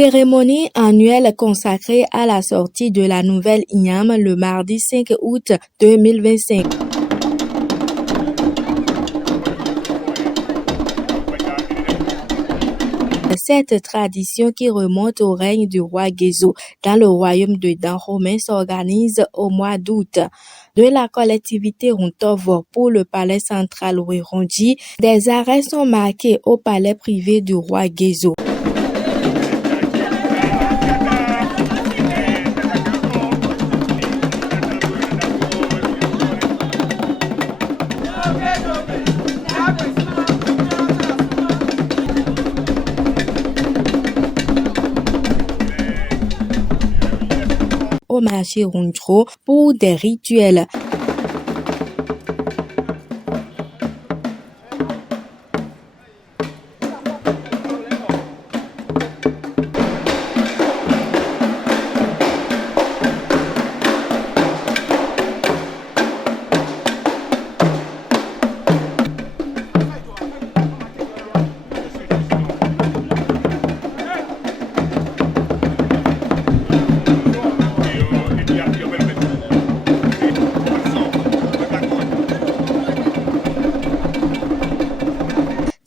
Cérémonie annuelle consacrée à la sortie de la nouvelle Inyam le mardi 5 août 2025. Cette tradition qui remonte au règne du roi Gezo dans le royaume de Dahomey s'organise au mois d'août. De la collectivité Runtovo pour le palais central Wironji, des arrêts sont marqués au palais privé du roi Gezo. Au marché Rundro pour des rituels.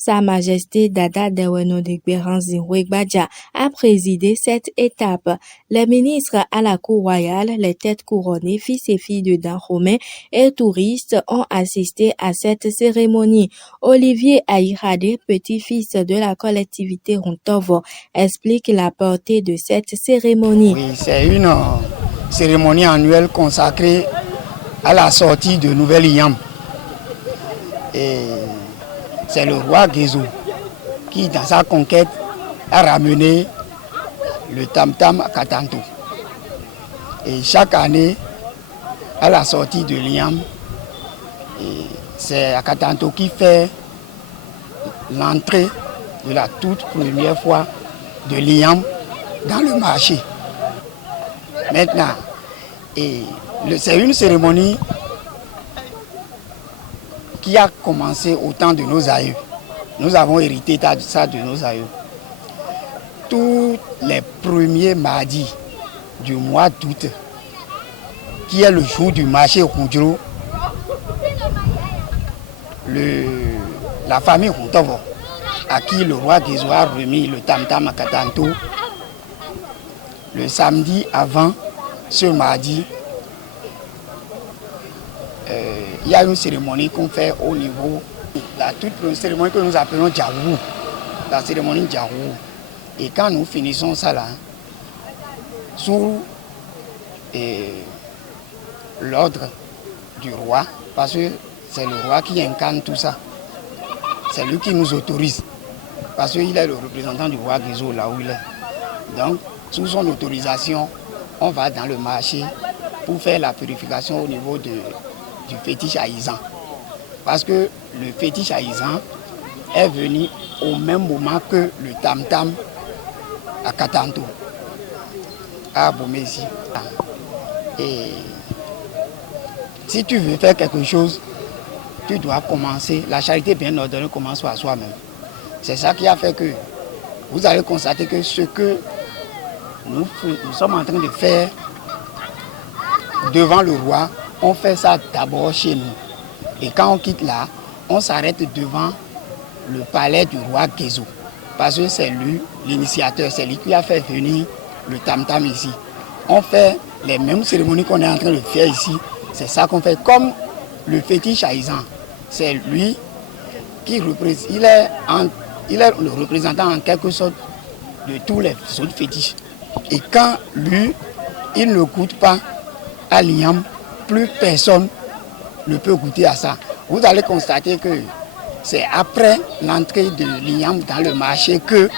Sa Majesté Dada Deweno Degberanzi-Nwegbaja a présidé cette étape. Les ministres à la cour royale, les têtes couronnées, fils et filles de Dahomey et touristes ont assisté à cette cérémonie. Olivier Aïrade, petit-fils de la collectivité Runtovo, explique la portée de cette cérémonie. Oui, c'est une cérémonie annuelle consacrée à la sortie de Nouvelle Inyam. Et c'est le roi Gezo qui, dans sa conquête, a ramené le tam-tam à Katanto. Et chaque année, à la sortie de l'Inyam, c'est à Katanto qui fait l'entrée de la toute première fois de l'Inyam dans le marché. Maintenant, c'est une cérémonie qui a commencé au temps de nos aïeux. Nous avons hérité ça de nos aïeux. Tous les premiers mardis du mois d'août, qui est le jour du marché Rundro, la famille Runtovo, à qui le roi Gezo a remis le tam-tam à Katanto, le samedi avant ce mardi, il y a une cérémonie qu'on fait au niveau, la toute première cérémonie que nous appelons Djaourou, la cérémonie Djaourou. Et quand nous finissons ça là, sous l'ordre du roi, parce que c'est le roi qui incarne tout ça, c'est lui qui nous autorise, parce qu'il est le représentant du roi Gezo là où il est. Donc, sous son autorisation, on va dans le marché pour faire la purification au niveau du fétiche haïsan. Parce que le fétiche haïsan est venu au même moment que le tam-tam à Katanto, à Bomési. Et si tu veux faire quelque chose, tu dois commencer. La charité bien ordonnée commence par soi-même. C'est ça qui a fait que vous allez constater que ce que nous sommes en train de faire devant le roi, on fait ça d'abord chez nous. Et quand on quitte là, on s'arrête devant le palais du roi Gezo. Parce que c'est lui l'initiateur, c'est lui qui a fait venir le tam-tam ici. On fait les mêmes cérémonies qu'on est en train de faire ici. C'est ça qu'on fait comme le fétiche haïsan. C'est lui qui représente, il est le représentant en quelque sorte de tous les autres fétiches. Et quand lui, il ne goûte pas à l'Inyam, plus personne ne peut goûter à ça. Vous allez constater que c'est après l'entrée de l'Inyam dans le marché que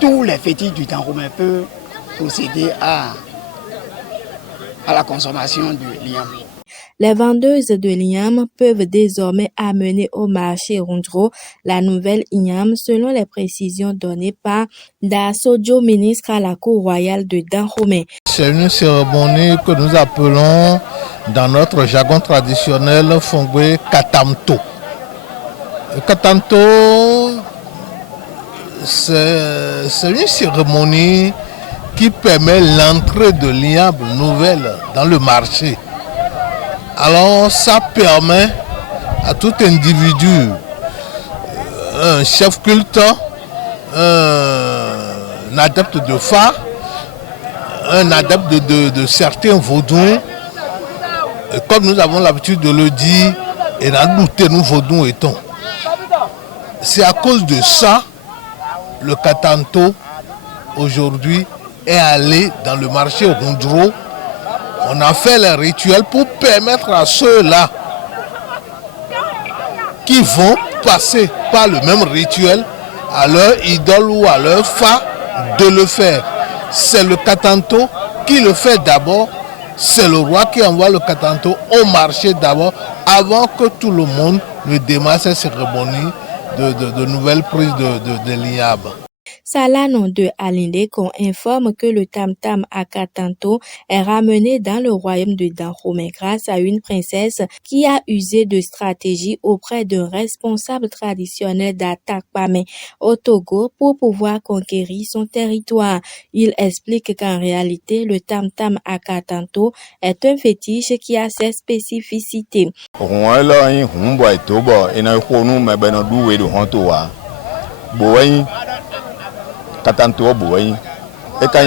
tous les fétiches du Dahomey peuvent procéder à la consommation de l'Inyam. Les vendeuses de l'Inyam peuvent désormais amener au marché Rundro la nouvelle Inyam selon les précisions données par Dassojo, ministre à la cour royale de Dahomey. C'est une cérémonie que nous appelons dans notre jargon traditionnel Fongwe Katamto. Katamto, c'est une cérémonie qui permet l'entrée de l'igname nouvelle dans le marché. Alors ça permet à tout individu, un chef culte, un adepte de phare, un adepte de certains vaudous, comme nous avons l'habitude de le dire, et dans douter nous vaudous étons. C'est à cause de ça, le Katanto aujourd'hui est allé dans le marché Rundro. On a fait les rituels pour permettre à ceux-là qui vont passer par le même rituel à leur idole ou à leur fa de le faire. C'est le Katanto qui le fait d'abord. C'est le roi qui envoie le Katanto au marché d'abord avant que tout le monde ne démarre cette cérémonie de nouvelles prises de l'igname. Salanon de Alindekon informe que le tam-tam à Katanto est ramené dans le royaume de Dahomey grâce à une princesse qui a usé de stratégie auprès d'un responsable traditionnel d'Atakpamé au Togo pour pouvoir conquérir son territoire. Il explique qu'en réalité, le tam-tam à Katanto est un fétiche qui a ses spécificités. Katanto boy e kan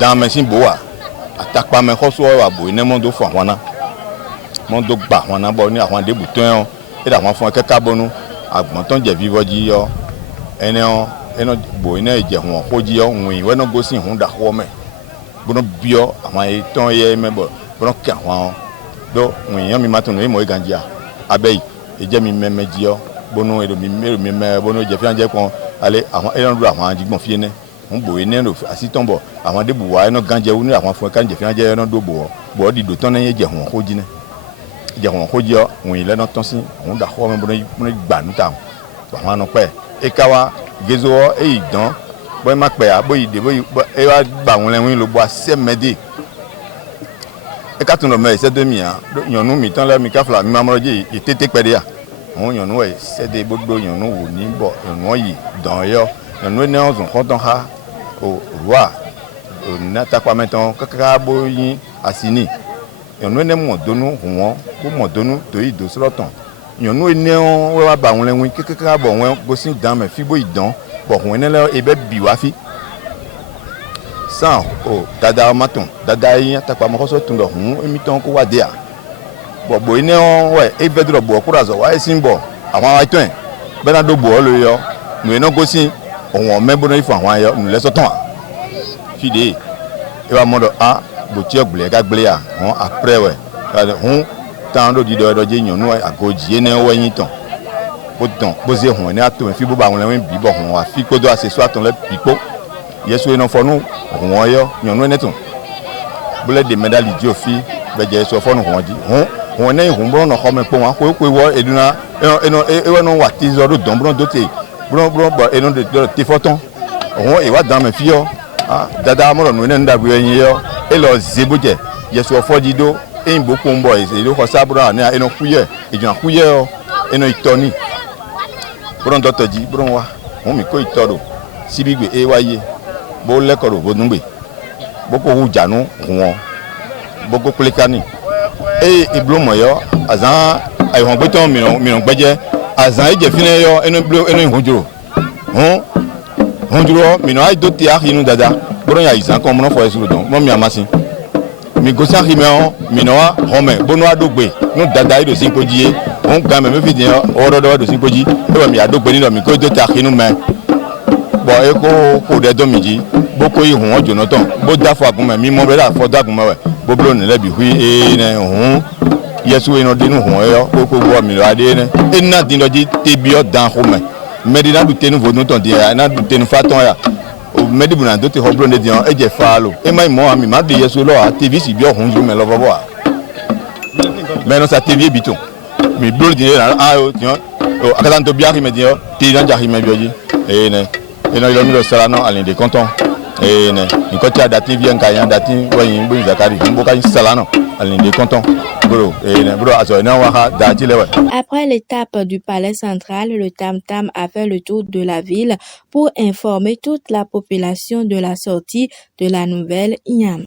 dans machine boa attaque pas mais khoso wa boy ne mondo fo wana mondo gba wana bo ni àwọn de bouton e da wọn fon ke carbonu agbon ton je vivo ji yo ene boy ne je won ko ji yo win we no go sin hun da ho me bono bio àwọn e ton ye me bo bono ka wọn do win yan mi matun e mo e ganjia abei e je mi meme ji yo bono e do mi me bono je fi anje kon ale àwọn eran do àwọn ajigbon fi ne on bo ene no asitombo àwọn de buwa eno ganje wu ni àwọn fun kan je fi anje eno do bo di do ton ne je won ko ji ne je won ko ji o won ile no ton sin on da ho me bo gba nu ta àwọn no pe e ka wa gezo e idan bo ma pe a bo ide bo e wa gba won le win lo bo ase mede e ka tun no me se 2000 yonu mi tan le mi ka fla mi ma mo je e tete pe dia on yonu e se de gbogbo yonu wo ni bo yonu yi dan yo yonu ne on konton ha o roi o na ta kwa meton kaka bo yin asini yonu ne mo donu won ko mo donu to yi do sloton yonu ne on we wa ba won le win kaka bo won go sin dan me fi bo idan bo won ne le e be bi wa fi san o dada maton dada yin ta kwa mo ko so tun do hun emi ton ko wa de a bo ine on we e bedro bo kura zo wa sin bo àwọn aiton be na do bo lo yo nu no go sin ohun me bo no ifo àwọn ayo nu le so ton fide e wa modo a bo ti ogbule ga gbele a won après we hun tan do di do je yan nu agoji ene wo yin ton bo se hun ni ato fi bo ba won le win bi bo hun wa fi ko do ase so aton le pipo yeso eno fo nu won yo yan nu ene ton bole de medal di ofi be je so fo nu won di hun won ne hun bro no come po wan ko wo eduna e no wa ti zo do don bro do te bro bo eno de ti foton won e wa dan me fi yo dada mo no ne nda gbe yin yo e lo zeboje yeso fo di do e nbo ko nbo e lo ko sabura ni eno kuye ejun kuye o eno itoni bro do toji bro wa won mi ko itoro sibigbe e waye bo lekoro bo nugbe bo ko hu janu won bo ko plikani e iblomo yo azan ay hon beton mi gbeje azan e je fine yo eno ihunjuro honjuro mi no ay do ti akinu dada boro ya izan ko mo no fo esuru don mo mi amasin mi go san hime on mi no wa home bono adogbe no dada ido sin poji on ga me fi din ododo do sin poji e mi adogbe ni do mi ko do ti akinu me bo e ko de do mi ji bo ko ihun ojo no ton bo da fo agun me mi mo be da fo dagun me we bo blo ni le bi hui e ne hun yesu eno dinu hun yo ko wo mi lo ade ne ena din do ji tebio dan home medina du tenu vo no ton dia na du tenu faton ya o medibu na do te hobro ne dian eje faalo e mai mo ami ma de yesu lo a tv si bi ohun ju me lo bobo a me no sa tv biton mi blo di na o dian o akatan to biari me dian ti na jari me bioji e ne eno ilo mi lo sala no alin de content e ne nko ti ada tv en ka yan dati wo yin bo zakari mbo ka sala no alin de content Après l'étape du palais central, le tam-tam a fait le tour de la ville pour informer toute la population de la sortie de la nouvelle IAM.